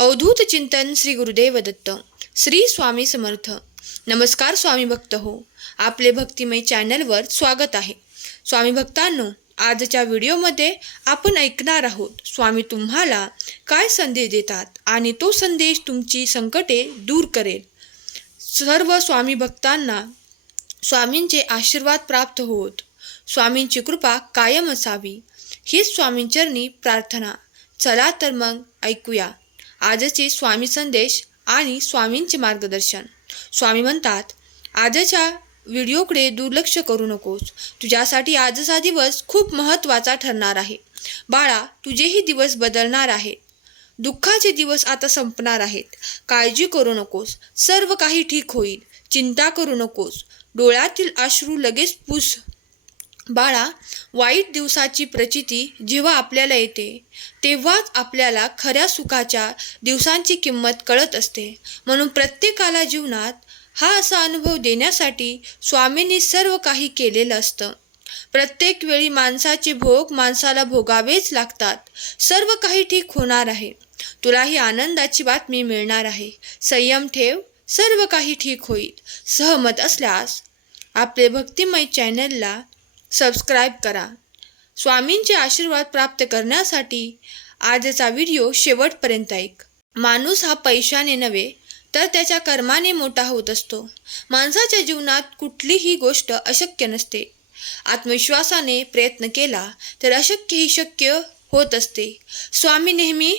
अवधूत चिंतन श्री गुरुदेव दत्त श्री स्वामी समर्थ। नमस्कार स्वामी भक्त हो, आपले भक्तिमय चॅनलवर स्वागत आहे। स्वामी भक्तांनो, आजच्या व्हिडिओमध्ये आपण ऐकणार आहोत स्वामी तुम्हाला काय संदेश देतात आणि तो संदेश तुमची संकटे दूर करेल। सर्व स्वामी भक्तांना स्वामींचे आशीर्वाद प्राप्त होत, स्वामींची कृपा कायम असावी हीच स्वामींचरणी प्रार्थना। चला तर मग ऐकूया आजचे स्वामी संदेश आणि स्वामींचे मार्गदर्शन। स्वामी म्हणतात, आजच्या व्हिडिओकडे दुर्लक्ष करू नकोस, तुझ्यासाठी आजचा दिवस खूप महत्त्वाचा ठरणार आहे। बाळा, तुझेही दिवस बदलणार आहेत, दुःखाचे दिवस आता संपणार आहेत। काळजी करू नकोस, सर्व काही ठीक होईल, चिंता करू नकोस, डोळ्यातील अश्रू लगेच पुस। बाळा, वाईट दिवसाची प्रचिती जेव्हा आपल्याला येते तेव्हाच आपल्याला खऱ्या सुखाच्या दिवसांची किंमत कळत असते। म्हणून प्रत्येकाला जीवनात हा असा अनुभव देण्यासाठी स्वामींनी सर्व काही केलेलं असतं। प्रत्येक वेळी माणसाचे भोग माणसाला भोगावेच लागतात। सर्व काही ठीक होणार आहे, तुला ही आनंदाची बातमी मिळणार आहे। संयम ठेव, सर्व काही ठीक होईल। सहमत असल्यास आपले भक्तिमय चॅनलला सबस्क्राईब करा। स्वामींचे आशीर्वाद प्राप्त करण्यासाठी आजचा व्हिडिओ शेवटपर्यंत ऐक। माणूस हा पैशाने नव्हे तर त्याच्या कर्माने मोठा होत असतो। माणसाच्या जीवनात कुठलीही गोष्ट अशक्य नसते। आत्मविश्वासाने प्रयत्न केला तर अशक्यही शक्य होत असते। स्वामी नेहमी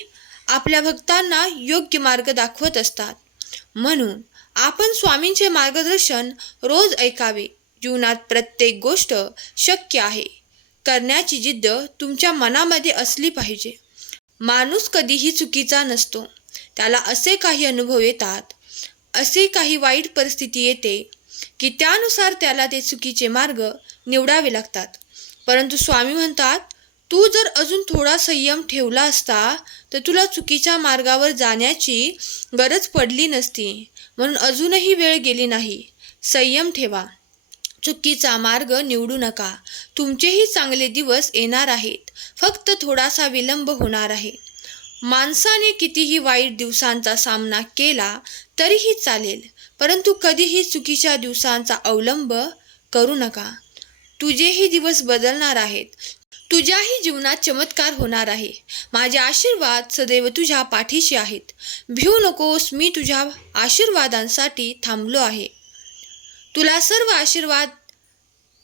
आपल्या भक्तांना योग्य मार्ग दाखवत असतात, म्हणून आपण स्वामींचे मार्गदर्शन रोज ऐकावे। जीवनात प्रत्येक गोष्ट शक्य आहे करण्याची जिद्द तुमच्या मनामध्ये असली पाहिजे। माणूस कधीही चुकीचा नसतो, त्याला असे काही अनुभव येतात, असे काही वाईट परिस्थिती येते की त्यानुसार त्याला ते चुकीचे मार्ग निवडावे लागतात। परंतु स्वामी म्हणतात, तू जर अजून थोडा संयम ठेवला असता तर तुला चुकीच्या मार्गावर जाण्याची गरज पडली नसती। म्हणून अजूनही वेळ गेली नाही, संयम ठेवा, चुकीचा मार्ग निवडू नका। तुमचेही चांगले दिवस येणार आहेत, फक्त थोडासा विलंब होणार आहे। माणसाने कितीही वाईट दिवसांचा सामना केला तरीही चालेल, परंतु कधीही चुकीच्या दिवसांचा अवलंब करू नका। तुझेही दिवस बदलणार आहेत, तुझ्याही जीवनात चमत्कार होणार आहे। माझे आशीर्वाद सदैव तुझ्या पाठीशी आहेत, भिवू नकोस, मी तुझ्या आशीर्वादांसाठी थांबलो आहे। तुला सर्व आशीर्वाद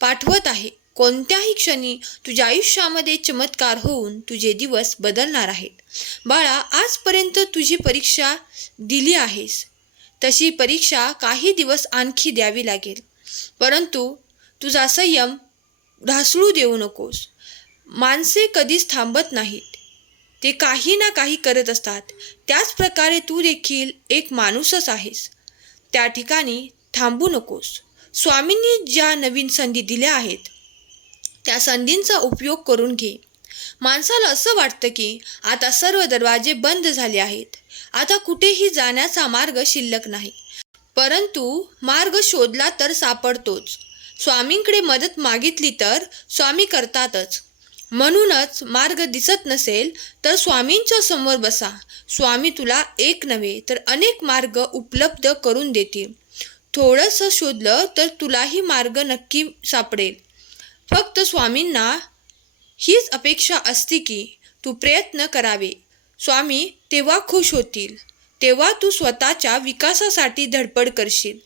पाठवत आहे। कोणत्याही क्षणी तुझ्या आयुष्यामध्ये चमत्कार होऊन तुझे दिवस बदलणार आहेत। बाळा, आजपर्यंत तुझी परीक्षा दिली आहेस, तशी परीक्षा काही दिवस आणखी द्यावी लागेल, परंतु तुझा संयम ढासळू देऊ नकोस। माणसे कधीच थांबत नाहीत, ते काही ना काही करत असतात। त्याच प्रकारे तू देखील एक माणूसच आहेस, त्या ठिकाणी थांबू नकोस। स्वामींनी ज्या नवीन संधी दिल्या आहेत त्या संधींचा उपयोग करून घे। माणसाला असं वाटतं की आता सर्व दरवाजे बंद झाले आहेत, आता कुठेही जाण्याचा मार्ग शिल्लक नाही, परंतु मार्ग शोधला तर सापडतोच। स्वामींकडे मदत मागितली तर स्वामी करतातच। म्हणूनच मार्ग दिसत नसेल तर स्वामींच्या समोर बसा, स्वामी तुला एक नव्हे तर अनेक मार्ग उपलब्ध करून देतील। थोडंसं शोधलं तर तुलाही मार्ग नक्की सापडेल। फक्त स्वामींना हीच अपेक्षा असते की तू प्रयत्न करावे। स्वामी तेव्हा खुश होतील तेव्हा तू स्वतःच्या विकासासाठी धडपड करशील।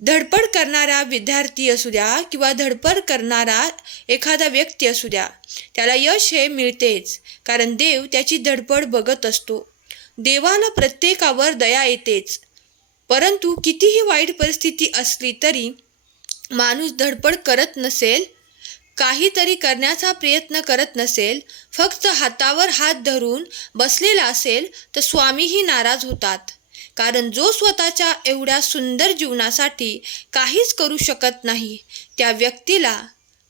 धडपड करणारा विद्यार्थी असू द्या किंवा धडपड करणारा एखादा व्यक्ती असू द्या, त्याला यश हे मिळतेच, कारण देव त्याची धडपड बघत असतो। देवाला प्रत्येकावर दया येतेच, परंतु कितीही वाईट परिस्थिती असली तरी माणूस धडपड करत नसेल, काहीतरी करण्याचा प्रयत्न करत नसेल, फक्त हातावर हात धरून बसलेला असेल तर स्वामीही नाराज होतात। कारण जो स्वतःच्या एवढ्या सुंदर जीवनासाठी काहीच करू शकत नाही, त्या व्यक्तीला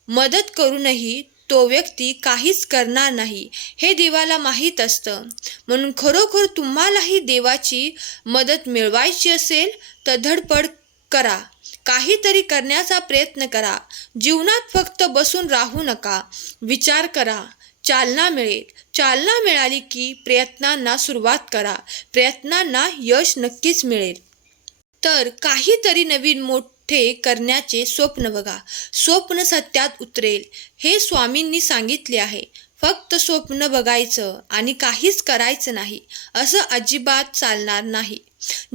मदत करूनही तो व्यक्ती काहीच करणार नाही, हे देवाला माहीत असतं। म्हणून खरोखर तुम्हालाही देवाची मदत मिळवायची असेल तर धडपड करा, काहीतरी करण्याचा प्रयत्न करा। जीवनात फक्त बसून राहू नका, विचार करा, चालना मिळेल. चालना मिळाली की प्रयत्नांना सुरुवात करा. प्रयत्नांना यश नक्कीच मिळेल. तर काहीतरी नवीन मोठे करण्याचे स्वप्न बघा. स्वप्न सत्यात उतरेल हे स्वामींनी सांगितले आहे. फक्त स्वप्न बघायचं आणि काहीच करायचं नाही असं अजिबात चालणार नाही.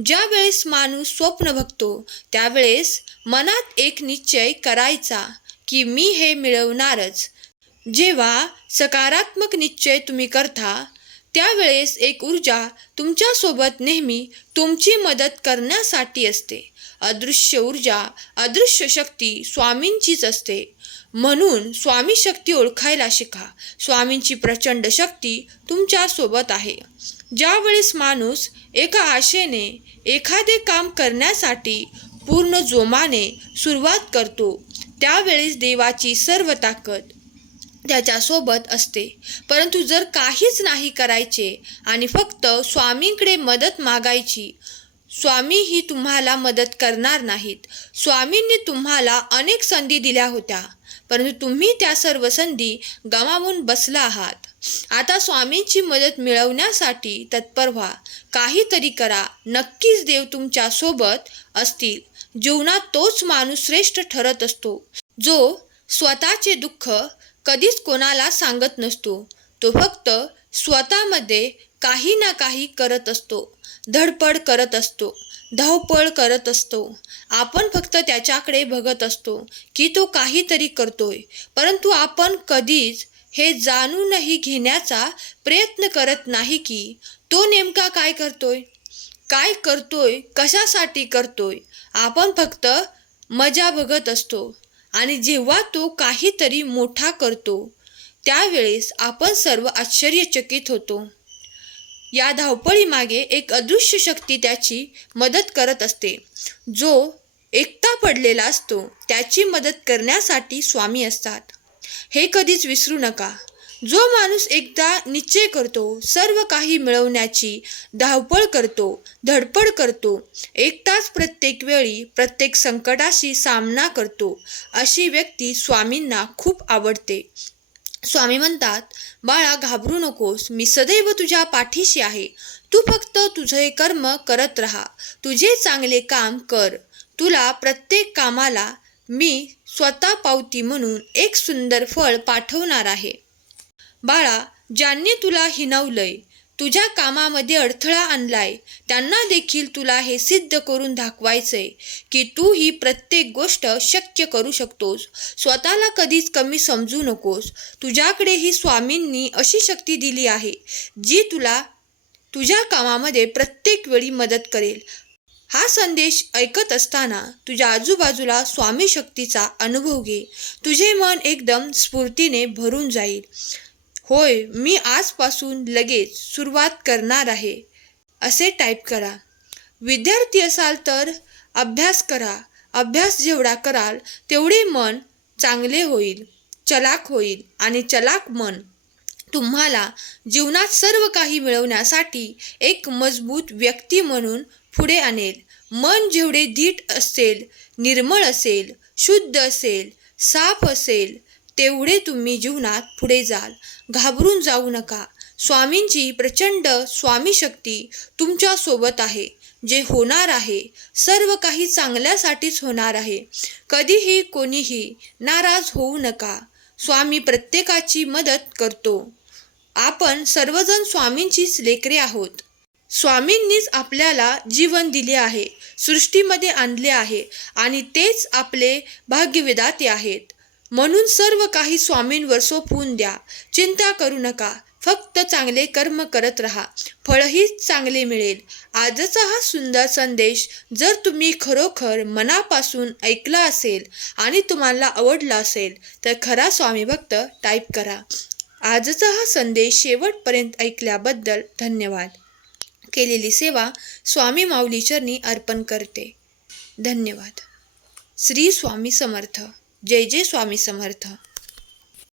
ज्या वेळेस माणूस स्वप्न बघतो त्यावेळेस मनात एक निश्चय करायचा की मी हे मिळवणारच. जेव्हा सकारात्मक निश्चय तुम्ही करता त्यावेळेस एक ऊर्जा तुमच्यासोबत नेहमी तुमची मदत करण्यासाठी असते. अदृश्य ऊर्जा, अदृश्य शक्ती स्वामींचीच असते. म्हणून स्वामी शक्ती ओळखायला शिका. स्वामींची प्रचंड शक्ती तुमच्यासोबत आहे. ज्यावेळेस माणूस एका आशेने एखादे काम करण्यासाठी पूर्ण जोमाने सुरुवात करतो त्यावेळेस देवाची सर्व ताकद त्याच्यासोबत असते. परंतु जर काहीच नाही करायचे आणि फक्त स्वामींकडे मदत मागायची, स्वामीही तुम्हाला मदत करणार नाहीत. स्वामींनी तुम्हाला अनेक संधी दिल्या होत्या परंतु तुम्ही त्या सर्व संधी गमावून बसला आहात. आता स्वामींची मदत मिळवण्यासाठी तत्पर व्हा. काहीतरी करा. नक्कीच देव तुमच्या सोबत असतील. जीवनात तोच माणूस श्रेष्ठ ठरत असतो जो स्वतःचे दुःख कधीच कोणाला सांगत नसतो. तो फक्त स्वतःमध्ये काही ना काही करत असतो. धडपड करत असतो. धावपळ करत असतो. आपण फक्त त्याच्याकडे बघत असतो की तो काहीतरी करतोय. परंतु आपण कधीच हे जाणूनही घेण्याचा प्रयत्न करत नाही की तो नेमका काय करतोय, कशासाठी करतोय. आपण फक्त मजा बघत असतो आणि जेव्हा तो काहीतरी मोठा करतो त्यावेळेस आपण सर्व आश्चर्यचकित होतो. या धावपळीमागे एक अदृश्य शक्ती त्याची मदत करत असते. जो एकटा पडलेला असतो त्याची मदत करण्यासाठी स्वामी असतात. हे कधीच विसरू नका. जो माणूस एकदा निश्चय करतो, सर्व काही मिळवण्याची धावपळ करतो, धडपड करतो, एकटाच प्रत्येक वेळी प्रत्येक संकटाशी सामना करतो, अशी व्यक्ती स्वामींना खूप आवडते. स्वामी म्हणतात, बाळा घाबरू नकोस, मी सदैव तुझ्या पाठीशी आहे. तू फक्त तुझे कर्म करत राहा. तुझे चांगले काम कर. तुला प्रत्येक कामाला मी स्वतः पावती म्हणून एक सुंदर फळ पाठवणार आहे. बाळा, ज्यांनी तुला हिणवलंय, तुझ्या कामामध्ये अडथळा आणलाय, त्यांना देखील तुला हे सिद्ध करून दाखवायचंय की तू ही प्रत्येक गोष्ट शक्य करू शकतोस. स्वतःला कधीच कमी समजू नकोस. तुझ्याकडे ही स्वामींनी अशी शक्ती दिली आहे जी तुला तुझ्या कामामध्ये प्रत्येक वेळी मदत करेल. हा संदेश ऐकत असताना तुझ्या आजूबाजूला स्वामी शक्तीचा अनुभव घे. तुझे मन एकदम स्फूर्तीने भरून जाईल. होय, मी आजपासून लगेच सुरुवात करणार आहे असे टाईप करा. विद्यार्थी असाल तर अभ्यास करा. अभ्यास जेवढा कराल तेवढे मन चांगले होईल, चलाक होईल आणि चलाक मन तुम्हाला जीवनात सर्व काही मिळवण्यासाठी एक मजबूत व्यक्ती म्हणून पुढे आणेल. मन जेवढे धीट असेल, निर्मळ असेल, शुद्ध असेल, साफ असेल तेवढे तुम्ही जीवनात पुढे जाल. घाबरून जाऊ नका. स्वामींची प्रचंड स्वामी शक्ती तुमच्या सोबत आहे. जे होणार आहे सर्व काही चांगल्यासाठीच होणार आहे. कधीही कोणीही नाराज होऊ नका. स्वामी प्रत्येकाची मदत करतो. आपण सर्वजण स्वामींचीच लेकरे आहोत. स्वामींनीच आपल्याला जीवन दिले आहे, सृष्टीमध्ये आणले आहे आणि तेच आपले भाग्यविधाते आहेत. म्हणून सर्व काही स्वामींवर सोपवून द्या. चिंता करू नका. फक्त चांगले कर्म करत राहा. फळही चांगले मिळेल. आजचा हा सुंदर संदेश जर तुम्ही खरोखर मनापासून ऐकला असेल आणि तुम्हाला आवडला असेल तर खरा स्वामी भक्त टाईप करा. आजचा हा संदेश शेवटपर्यंत ऐकल्याबद्दल धन्यवाद. केलेली सेवा स्वामी माऊली चरणी अर्पण करते. धन्यवाद. श्री स्वामी समर्थ. जय जय स्वामी समर्थ.